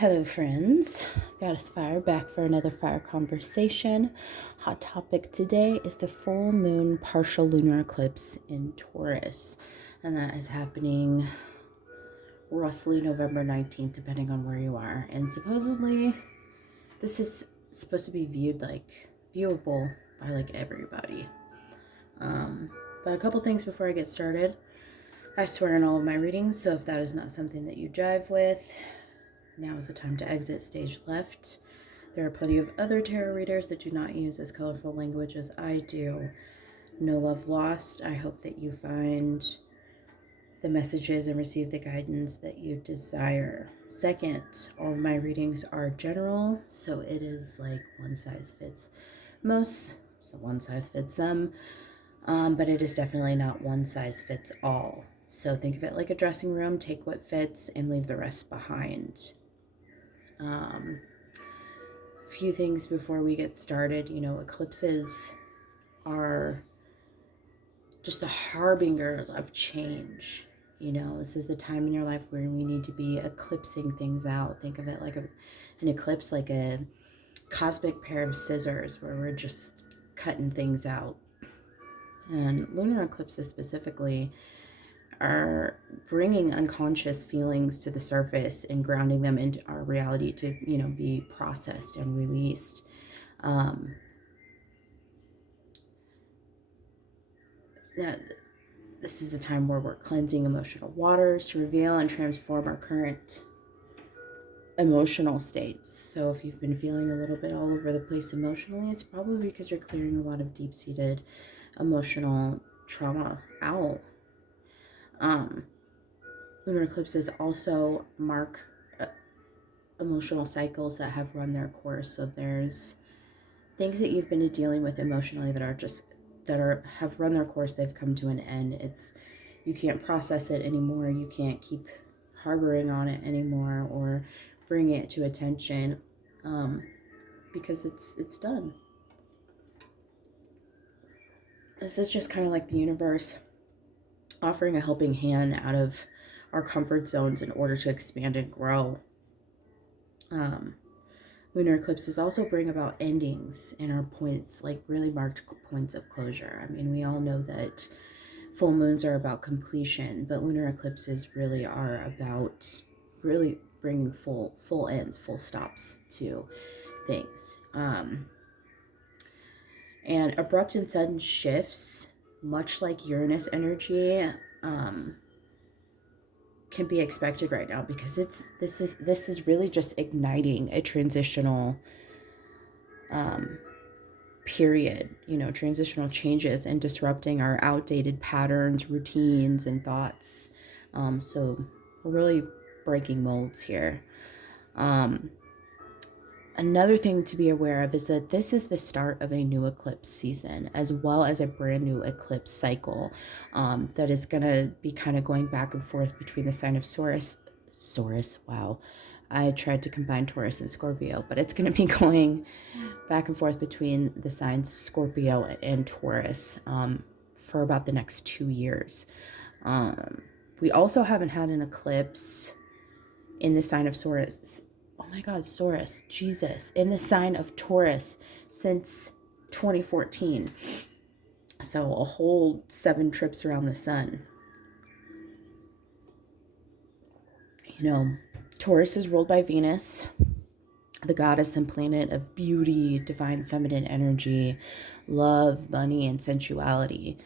Hello friends, Goddess Fire back for another fire conversation. Hot topic today is the full moon partial lunar eclipse in Taurus, and that is happening roughly November 19th depending on where you are. And supposedly this is supposed to be viewable by everybody. But a couple things before I get started. I swear in all of my readings, so if that is not something that you jive with, now is the time to exit stage left. There are plenty of other tarot readers that do not use as colorful language as I do. No love lost. I hope that you find the messages and receive the guidance that you desire. Second, all of my readings are general, so it is like one size fits most, so one size fits some, but it is definitely not one size fits all. So think of it like a dressing room, take what fits and leave the rest behind. Few things before we get started. Eclipses are just the harbingers of change. This is the time in your life where we need to be eclipsing things out. Think of it like an eclipse, like a cosmic pair of scissors where we're just cutting things out. And lunar eclipses specifically are bringing unconscious feelings to the surface and grounding them into our reality to, be processed and released. This is a time where we're cleansing emotional waters to reveal and transform our current emotional states. So if you've been feeling a little bit all over the place emotionally, it's probably because you're clearing a lot of deep-seated emotional trauma out. Lunar eclipses also mark emotional cycles that have run their course. So there's things that you've been dealing with emotionally that have run their course. They've come to an end. You can't process it anymore. You can't keep harboring on it anymore or bring it to attention because it's done. This is just kind of like the universe offering a helping hand out of our comfort zones in order to expand and grow. Lunar eclipses also bring about endings in our points, like really marked points of closure. I mean, we all know that full moons are about completion, but lunar eclipses really are about really bringing full ends, full stops to things. And abrupt and sudden shifts, much like Uranus energy, can be expected right now because this is really just igniting a transitional period, transitional changes and disrupting our outdated patterns, routines, and thoughts. So we're really breaking molds here. Another thing to be aware of is that this is the start of a new eclipse season, as well as a brand new eclipse cycle that is going to be kind of going back and forth between the sign of Taurus. Wow. I tried to combine Taurus and Scorpio, but it's going to be going back and forth between the signs Scorpio and Taurus for about the next 2 years. We also haven't had an eclipse in the sign of Taurus. Oh my God, Taurus, Jesus, in the sign of Taurus since 2014. So a whole 7 trips around the sun. Taurus is ruled by Venus, the goddess and planet of beauty, divine feminine energy, love, money, and sensuality.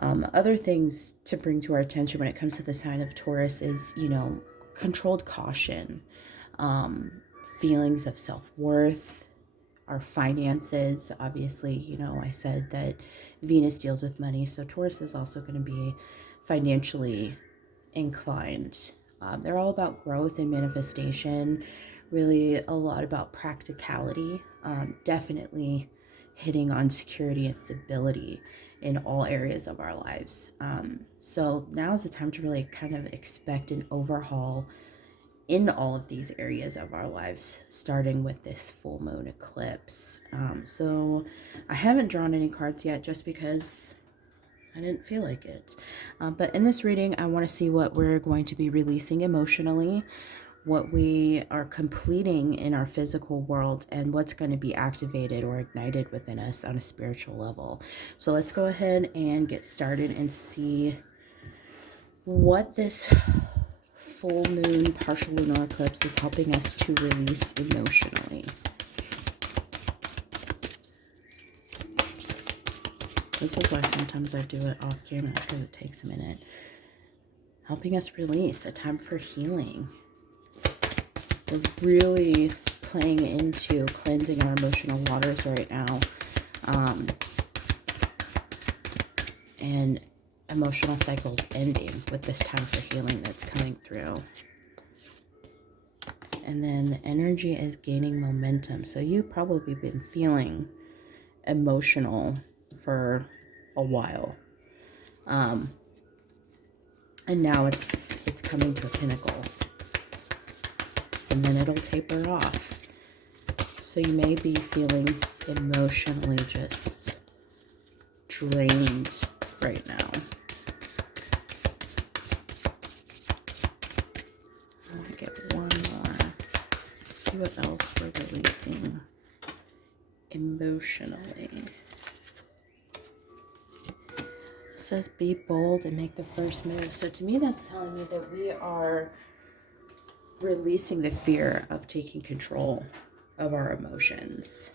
Other things to bring to our attention when it comes to the sign of Taurus is, controlled caution, feelings of self-worth, our finances. Obviously, I said that Venus deals with money, so Taurus is also going to be financially inclined. They're all about growth and manifestation, really a lot about practicality, definitely hitting on security and stability in all areas of our lives. So now is the time to really kind of expect an overhaul in all of these areas of our lives, starting with this full moon eclipse. So I haven't drawn any cards yet just because I didn't feel like it. But in this reading, I want to see what we're going to be releasing emotionally, what we are completing in our physical world, and what's going to be activated or ignited within us on a spiritual level. So let's go ahead and get started and see what this full moon partial lunar eclipse is helping us to release emotionally. This is why sometimes I do it off camera, because it takes a minute. Helping us release, a time for healing. We're really playing into cleansing our emotional waters right now. And emotional cycles ending with this time for healing that's coming through. And then the energy is gaining momentum. So you've probably been feeling emotional for a while. And now it's coming to a pinnacle. And then it'll taper off. So you may be feeling emotionally just drained right now. I want to get one more. See what else we're releasing emotionally. It says be bold and make the first move. So to me, that's telling me that we are releasing the fear of taking control of our emotions.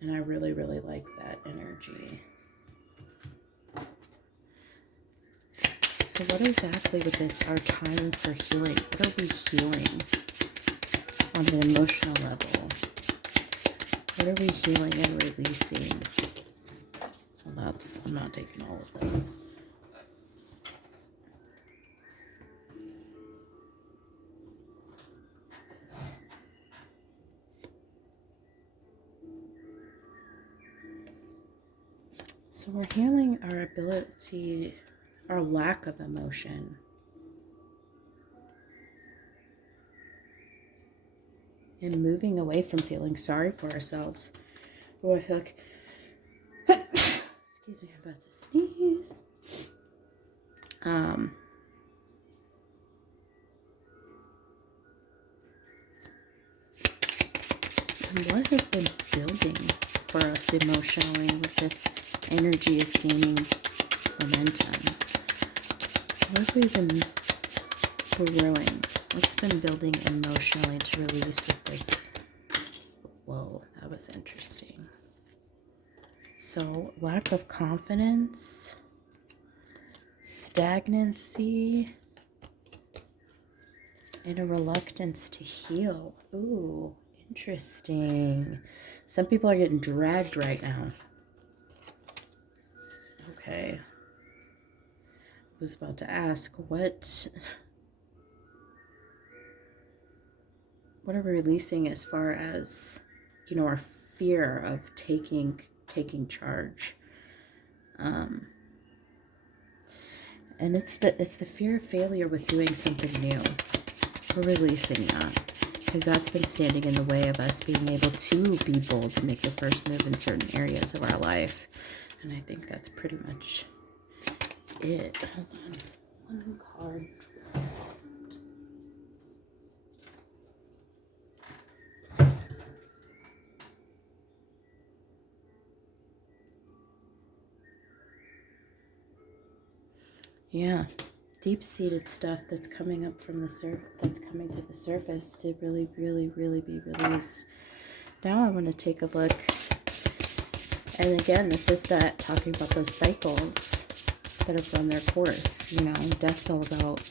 And I really, really like that energy. So what exactly with this, our time for healing? What are we healing on an emotional level? What are we healing and releasing? Well, I'm not taking all of those. So we're healing our ability, our lack of emotion. And moving away from feeling sorry for ourselves. Oh, I feel like, excuse me, I'm about to sneeze. And what has been building for us emotionally with this energy is gaining momentum? What have we been brewing? What's been building emotionally to release with this? Whoa, that was interesting. So, lack of confidence, stagnancy, and a reluctance to heal. Ooh, interesting. Some people are getting dragged right now. Okay. I was about to ask, what are we releasing as far as, our fear of taking charge? And it's the fear of failure with doing something new. We're releasing that, because that's been standing in the way of us being able to be bold and make the first move in certain areas of our life. And I think that's pretty much it. Hold on. One card. Yeah, deep-seated stuff that's coming up from the that's coming to the surface to really, really, really be released. Now I want to take a look. And again, this is that talking about those cycles that have run their course. Death's all about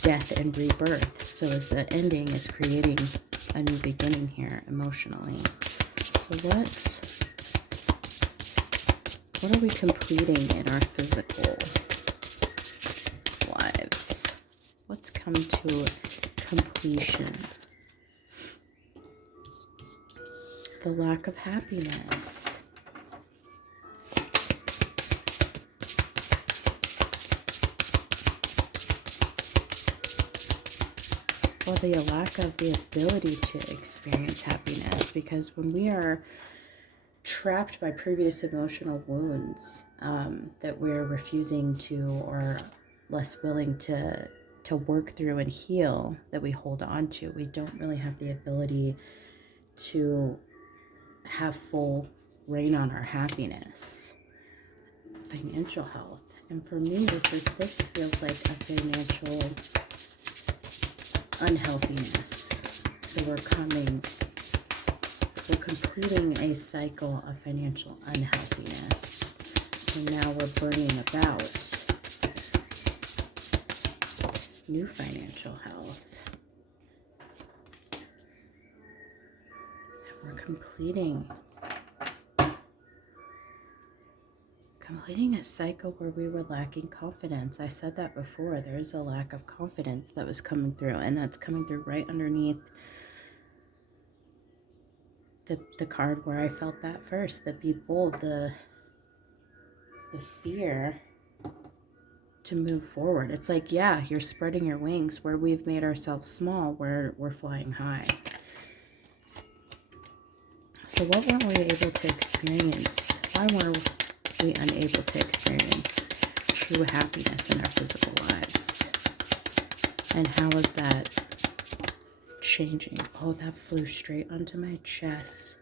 death and rebirth. So as the ending is creating a new beginning here emotionally. So what are we completing in our physical lives? What's come to completion? The lack of happiness. Or the lack of the ability to experience happiness, because when we are trapped by previous emotional wounds that we're refusing to or less willing to to work through and heal that we hold on to. We don't really have the ability to have full reign on our happiness. Financial health. And for me, this feels like a financial unhealthiness. So we're completing a cycle of financial unhealthiness. So now we're bringing about new financial health. And we're completing a cycle where we were lacking confidence. I said that before. There's a lack of confidence that was coming through, and that's coming through right underneath the card where I felt that first. The be bold, the fear to move forward. It's like, yeah, you're spreading your wings. Where we've made ourselves small, we're flying high. So what weren't we able to experience? Why were we unable to experience true happiness in our physical lives? And how is that changing? Oh, that flew straight onto my chest.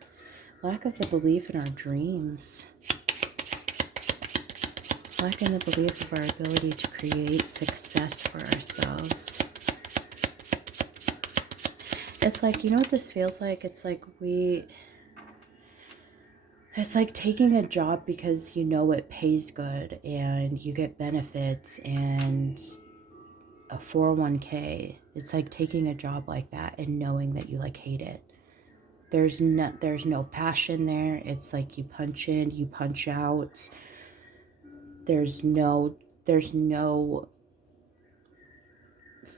Lack of the belief in our dreams. Lack in the belief of our ability to create success for ourselves. It's like, you know what this feels like? It's like taking a job because you know it pays good and you get benefits and a 401k. It's like taking a job like that and knowing that you like hate it. There's no passion there. It's like you punch in, you punch out. There's no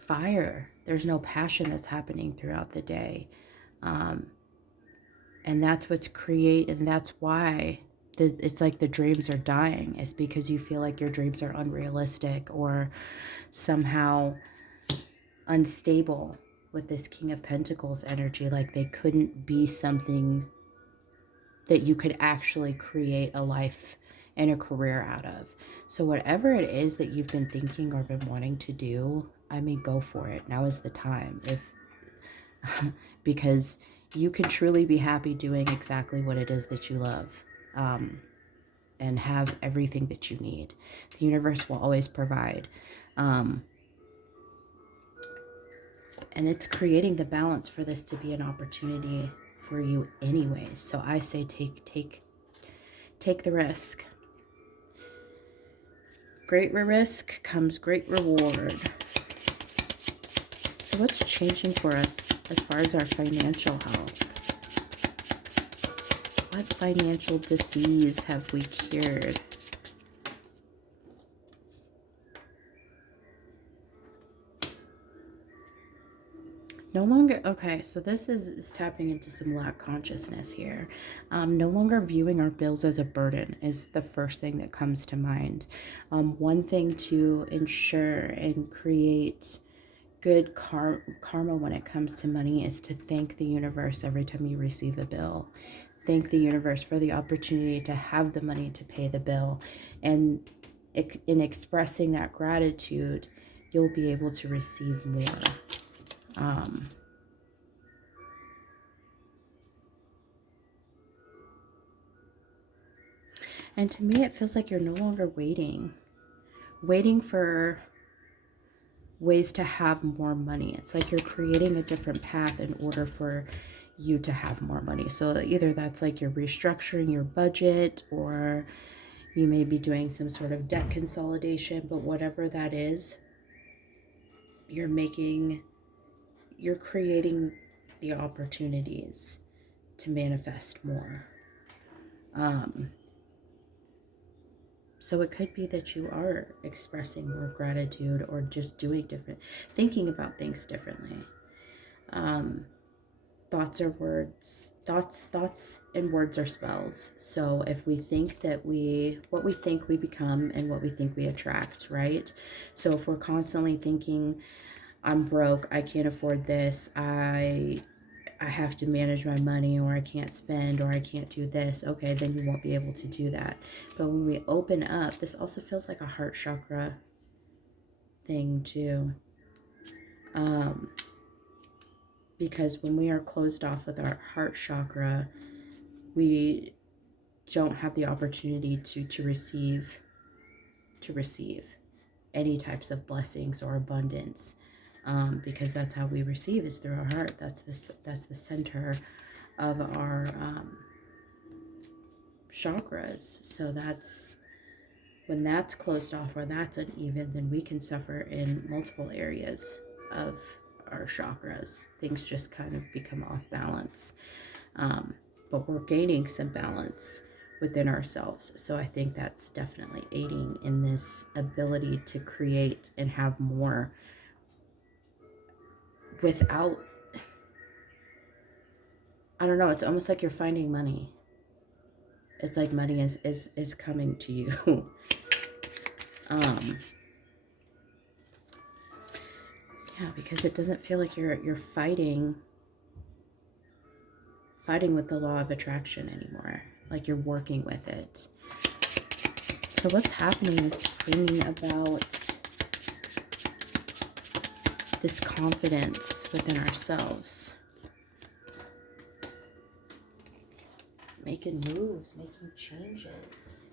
fire. There's no passion that's happening throughout the day. And that's and that's why it's like the dreams are dying. It's because you feel like your dreams are unrealistic or somehow unstable with this King of Pentacles energy. Like they couldn't be something that you could actually create a life and a career out of. So whatever it is that you've been thinking or been wanting to do, I mean, go for it. Now is the time. Because you can truly be happy doing exactly what it is that you love, and have everything that you need. The universe will always provide. And it's creating the balance for this to be an opportunity for you anyways. So I say take the risk. Great risk comes great reward. So what's changing for us as far as our financial health? What financial disease have we cured? No longer, okay, so this is tapping into some lack consciousness here. No longer viewing our bills as a burden is the first thing that comes to mind. One thing to ensure and create good karma when it comes to money is to thank the universe every time you receive a bill. Thank the universe for the opportunity to have the money to pay the bill. And in expressing that gratitude, you'll be able to receive more. And to me, it feels like you're no longer waiting for ways to have more money. It's like you're creating a different path in order for you to have more money. So either that's like you're restructuring your budget, or you may be doing some sort of debt consolidation, but whatever that is, you're creating the opportunities to manifest more. So it could be that you are expressing more gratitude or just thinking about things differently. Thoughts are words. Thoughts and words are spells. So if we think that what we think we become and what we think we attract, right? So if we're constantly thinking, I'm broke, I can't afford this, I have to manage my money, or I can't spend, or I can't do this, okay, then you won't be able to do that. But when we open up, this also feels like a heart chakra thing too. Because when we are closed off with our heart chakra, we don't have the opportunity to receive any types of blessings or abundance, because that's how we receive, is through our heart. That's the center of our chakras. So that's when that's closed off or that's uneven, then we can suffer in multiple areas of our chakras. Things just kind of become off balance, but we're gaining some balance within ourselves. So I think that's definitely aiding in this ability to create and have more without, I don't know, it's almost like you're finding money. It's like money is coming to you. Yeah, because it doesn't feel like you're fighting with the law of attraction anymore. Like you're working with it. So what's happening is bringing about this confidence within ourselves. Making moves, making changes.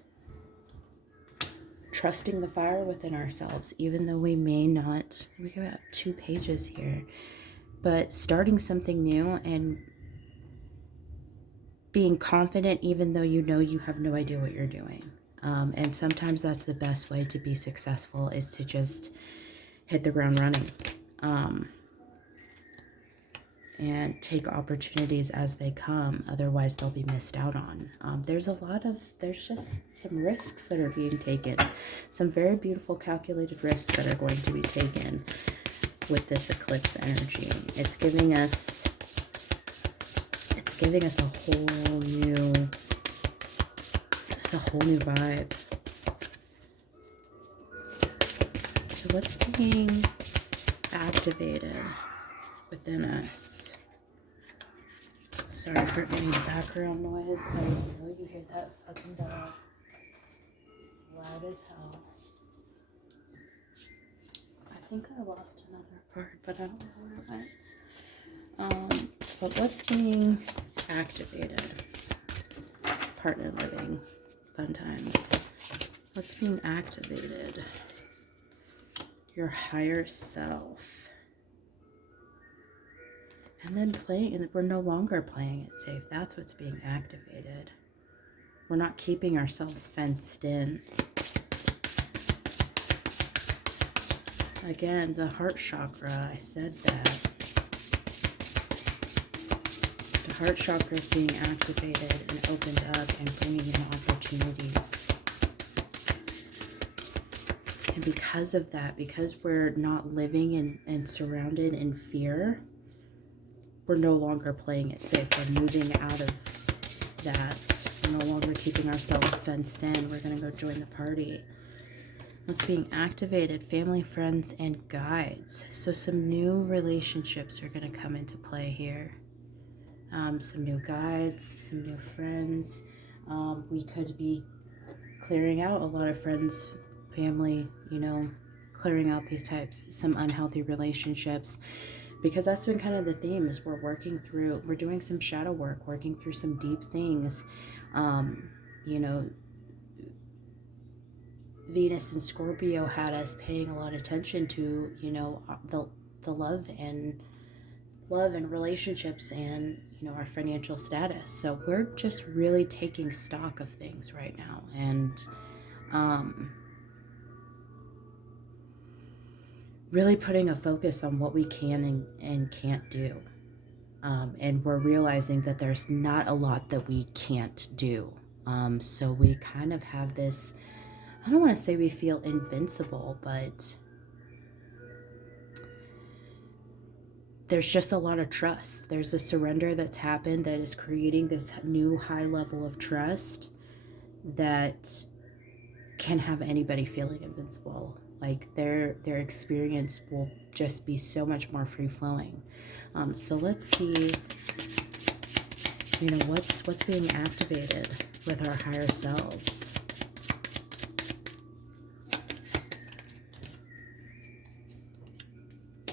Trusting the fire within ourselves, even though we may not, we got 2 pages here, but starting something new and being confident even though you know you have no idea what you're doing. And sometimes that's the best way to be successful, is to just hit the ground running, and take opportunities as they come. Otherwise they'll be missed out on. There's just some risks that are being taken, some very beautiful calculated risks that are going to be taken with this eclipse energy. It's giving us a whole new vibe. So what's being activated within us? Sorry for any background noise. I know you hear that fucking dog. Loud as hell. I think I lost another part, but I don't know where it went. But what's being activated? Partner living. Fun times. What's being activated? Your higher self. And then we're no longer playing it safe. That's what's being activated. We're not keeping ourselves fenced in. Again, the heart chakra, I said that. The heart chakra is being activated and opened up and bringing in opportunities. And because of that, because we're not living and surrounded in fear, we're no longer playing it safe. We're moving out of that. We're no longer keeping ourselves fenced in. We're going to go join the party. What's being activated? Family, friends, and guides. So some new relationships are going to come into play here. Some new guides, some new friends. We could be clearing out a lot of friends, family, clearing out these types, some unhealthy relationships, because that's been kind of the theme, is we're doing some shadow work, working through some deep things. Venus and Scorpio had us paying a lot of attention to, the love and relationships and, our financial status. So we're just really taking stock of things right now, and really putting a focus on what we can and can't do. And we're realizing that there's not a lot that we can't do. So we kind of have this, I don't want to say we feel invincible, but there's just a lot of trust. There's a surrender that's happened that is creating this new high level of trust that can have anybody feeling invincible. Like their experience will just be so much more free-flowing. So let's see, what's being activated with our higher selves.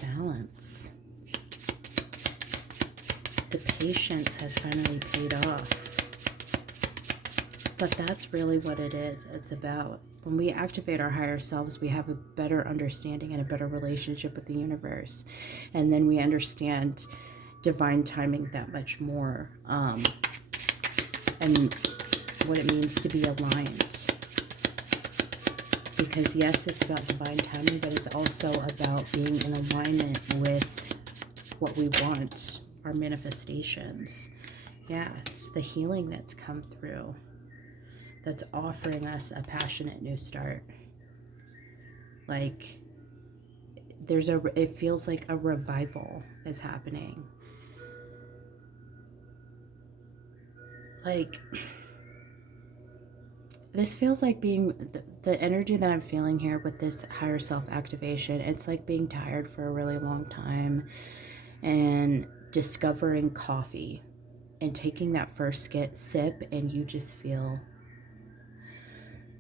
Balance. the patience has finally paid off. But that's really what it is. It's about when we activate our higher selves, we have a better understanding and a better relationship with the universe. And then we understand divine timing that much more. And what it means to be aligned. Because yes, it's about divine timing, but it's also about being in alignment with what we want, our manifestations. Yeah, it's the healing that's come through, that's offering us a passionate new start. Like, it feels like a revival is happening. Like, this feels like being, the energy that I'm feeling here with this higher self activation, it's like being tired for a really long time and discovering coffee and taking that first sip, and you just feel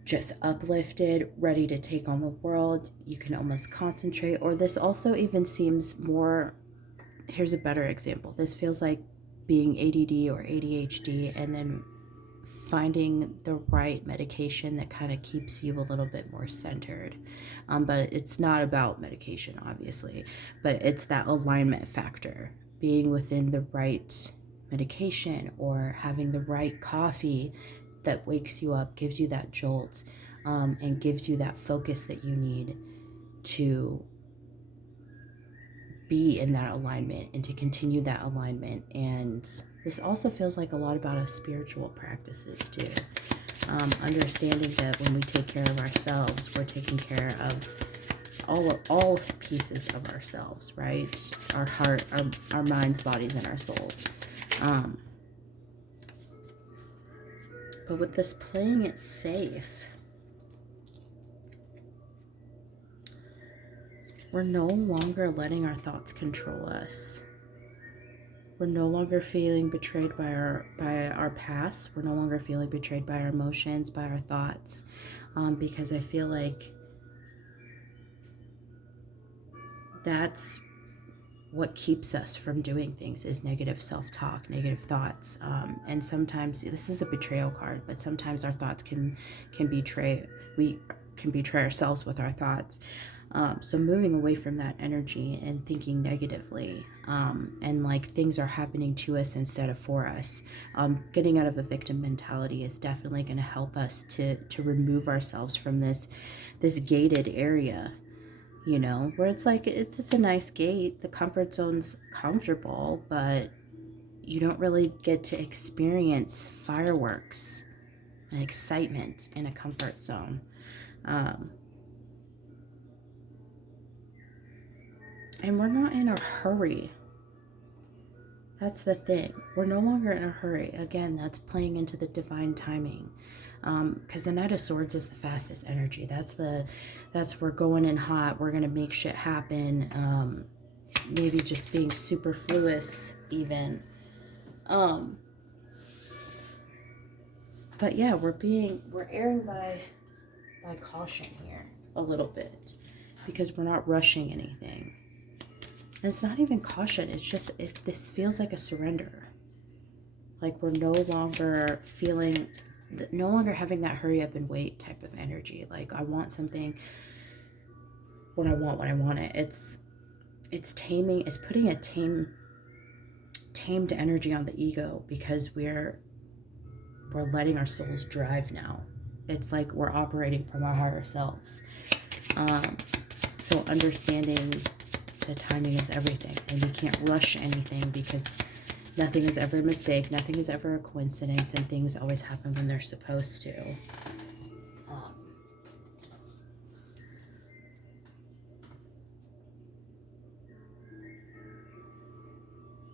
just uplifted, ready to take on the world. You can almost concentrate. Or this also even seems more, here's a better example. This feels like being ADD or ADHD and then finding the right medication that kind of keeps you a little bit more centered. But it's not about medication, obviously, but it's that alignment factor, being within the right medication or having the right coffee that wakes you up, gives you that jolt, and gives you that focus that you need to be in that alignment and to continue that alignment. And this also feels like a lot about our spiritual practices too. Understanding that when we take care of ourselves, we're taking care of all pieces of ourselves, right? Our heart, our minds, bodies, and our souls. But with this playing it safe, we're no longer letting our thoughts control us. We're no longer feeling betrayed by our past. We're no longer feeling betrayed by our emotions, by our thoughts, because I feel like that's what keeps us from doing things, is negative self-talk, negative thoughts. And sometimes this is a betrayal card, but sometimes our thoughts can betray. We can betray ourselves with our thoughts. So moving away from that energy and thinking negatively, and like things are happening to us instead of for us, getting out of a victim mentality is definitely going to help us to remove ourselves from this gated area, you know, where it's like it's a nice gate, the comfort zone's comfortable, but you don't really get to experience fireworks and excitement in a comfort zone. And we're not in a hurry. That's the thing. We're no longer in a hurry. Again, that's playing into the divine timing. Because the Knight of Swords is the fastest energy. That's we're going in hot. We're going to make shit happen. Maybe just being superfluous even. But yeah, we're erring by caution here a little bit, because we're not rushing anything. And it's not even caution, it's just, this feels like a surrender. Like we're no longer having that hurry up and wait type of energy. Like I want something when I want it. It's taming, it's putting a tamed energy on the ego, because we're letting our souls drive now. It's like we're operating from our higher selves. So understanding the timing is everything, and we can't rush anything, because nothing is ever a mistake, nothing is ever a coincidence, and things always happen when they're supposed to.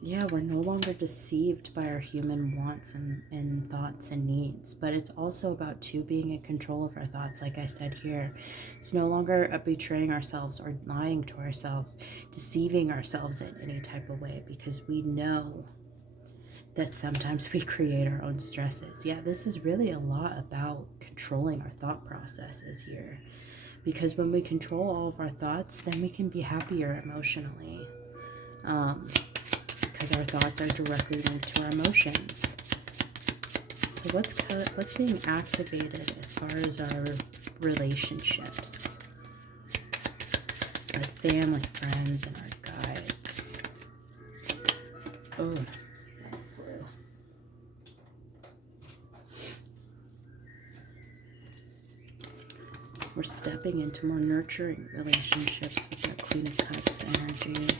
Yeah, we're no longer deceived by our human wants and thoughts and needs, but it's also about being in control of our thoughts. Like I said here, it's no longer betraying ourselves or lying to ourselves, deceiving ourselves in any type of way, because we know that sometimes we create our own stresses. Yeah, this is really a lot about controlling our thought processes here, because when we control all of our thoughts, then we can be happier emotionally. because our thoughts are directly linked to our emotions. So what's being activated as far as our relationships, our family, friends, and our guides? Oh, we're stepping into more nurturing relationships with that Queen of Cups energy.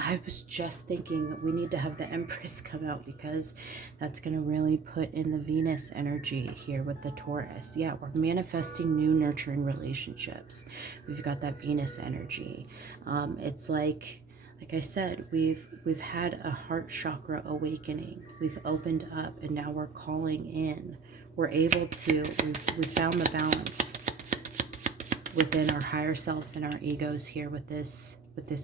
I was just thinking we need to have the Empress come out, because that's going to really put in the Venus energy here with the Taurus. Yeah, we're manifesting new nurturing relationships. We've got that Venus energy. It's like I said, we've had a heart chakra awakening. We've opened up, and now we're calling in. We're able to, we found the balance within our higher selves and our egos here with this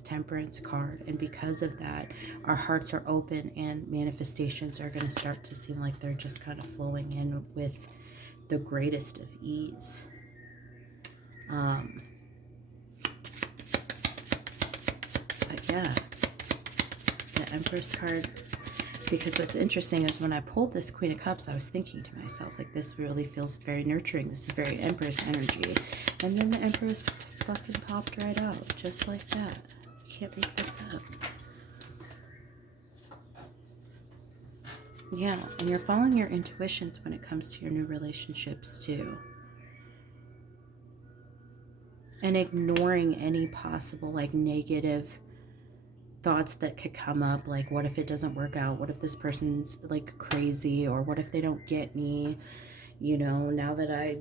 Temperance card. And because of that, our hearts are open, and manifestations are going to start to seem like they're just kind of flowing in with the greatest of ease. But yeah, the Empress card, because what's interesting is when I pulled this Queen of Cups, I was thinking to myself, like, this really feels very nurturing. This is very Empress energy. And then the Empress fucking popped right out, just like that. You can't make this up. Yeah, and you're following your intuitions when it comes to your new relationships too. And ignoring any possible, like, negative thoughts that could come up, like, what if it doesn't work out? What if this person's, like, crazy? Or what if they don't get me? You know, now that I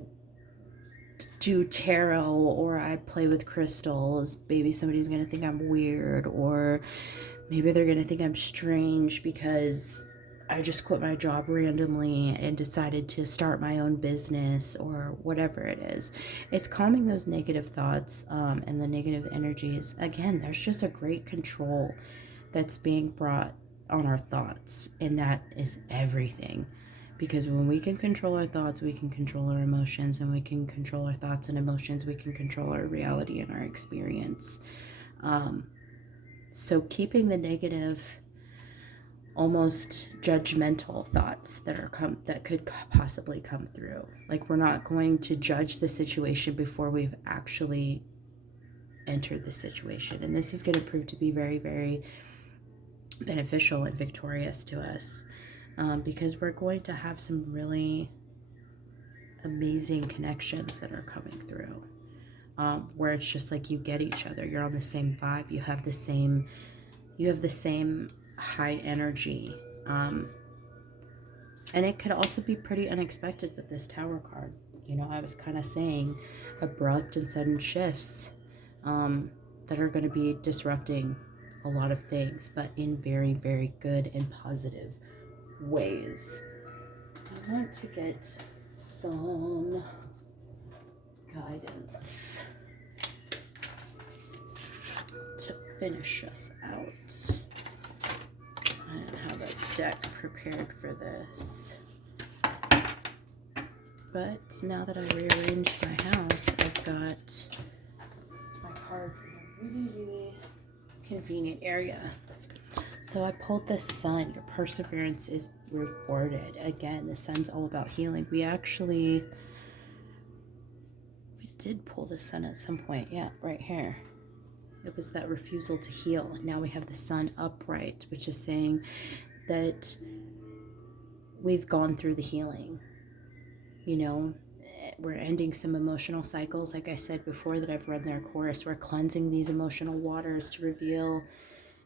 do tarot or I play with crystals, maybe somebody's gonna think I'm weird, or maybe they're gonna think I'm strange because I just quit my job randomly and decided to start my own business, or whatever it is. It's calming those negative thoughts and the negative energies. Again, there's just a great control that's being brought on our thoughts, and that is everything. Because when we can control our thoughts, we can control our emotions, and we can control our thoughts and emotions, we can control our reality and our experience. So keeping the negative, almost judgmental thoughts that could possibly come through. Like, we're not going to judge the situation before we've actually entered the situation. And this is going to prove to be very, very beneficial and victorious to us. Because we're going to have some really amazing connections that are coming through, where it's just like you get each other, you're on the same vibe, you have the same high energy, and it could also be pretty unexpected with this Tower card. You know, I was kind of saying abrupt and sudden shifts that are going to be disrupting a lot of things, but in very, very good and positive ways. I want to get some guidance to finish us out. I didn't have a deck prepared for this, but now that I rearranged my house, I've got my cards in a really, really convenient area. So I pulled the Sun. Your perseverance is rewarded. Again, the Sun's all about healing. We did pull the Sun at some point. Yeah, right here. It was that refusal to heal. Now we have the Sun upright, which is saying that we've gone through the healing. You know, we're ending some emotional cycles. Like I said before that I've read their course, we're cleansing these emotional waters to reveal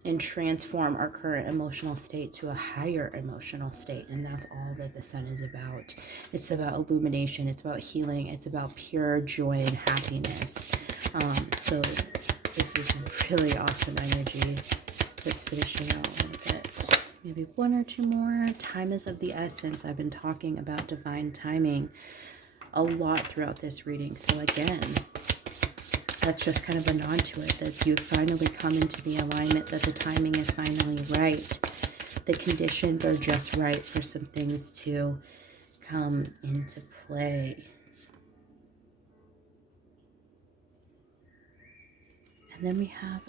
and transform our current emotional state to a higher emotional state. And that's all that the Sun is about. It's about illumination. It's about healing. It's about pure joy and happiness. So this is really awesome energy that's finishing out. I'm gonna get maybe one or two more. Time is of the essence. I've been talking about divine timing a lot throughout this reading. So again, that's just kind of a nod to it, that you finally come into the alignment, that the timing is finally right. The conditions are just right for some things to come into play. And then we have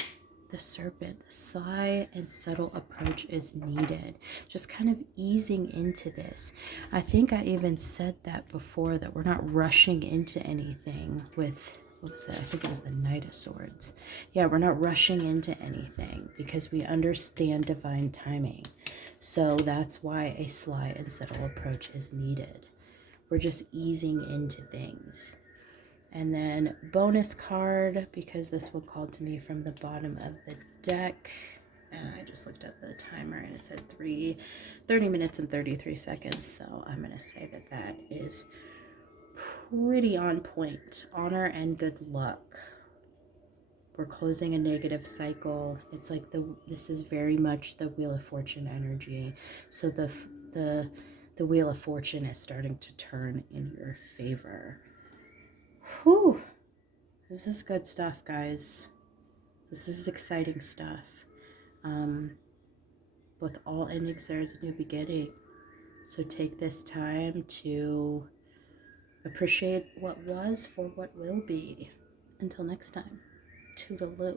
the serpent. The sly and subtle approach is needed. Just kind of easing into this. I think I even said that before, that we're not rushing into anything with, what was that? I think it was the Knight of Swords. Yeah, we're not rushing into anything because we understand divine timing. So that's why a sly and subtle approach is needed. We're just easing into things. And then bonus card, because this one called to me from the bottom of the deck. And I just looked at the timer and it said 30 minutes and 33 seconds. So I'm going to say that that is pretty on point. Honor and good luck. We're closing a negative cycle. It's like this is very much the Wheel of Fortune energy. So the Wheel of Fortune is starting to turn in your favor. Whew. This is good stuff, guys. This is exciting stuff. With all endings, there is a new beginning. So take this time to appreciate what was for what will be. Until next time, toodaloo.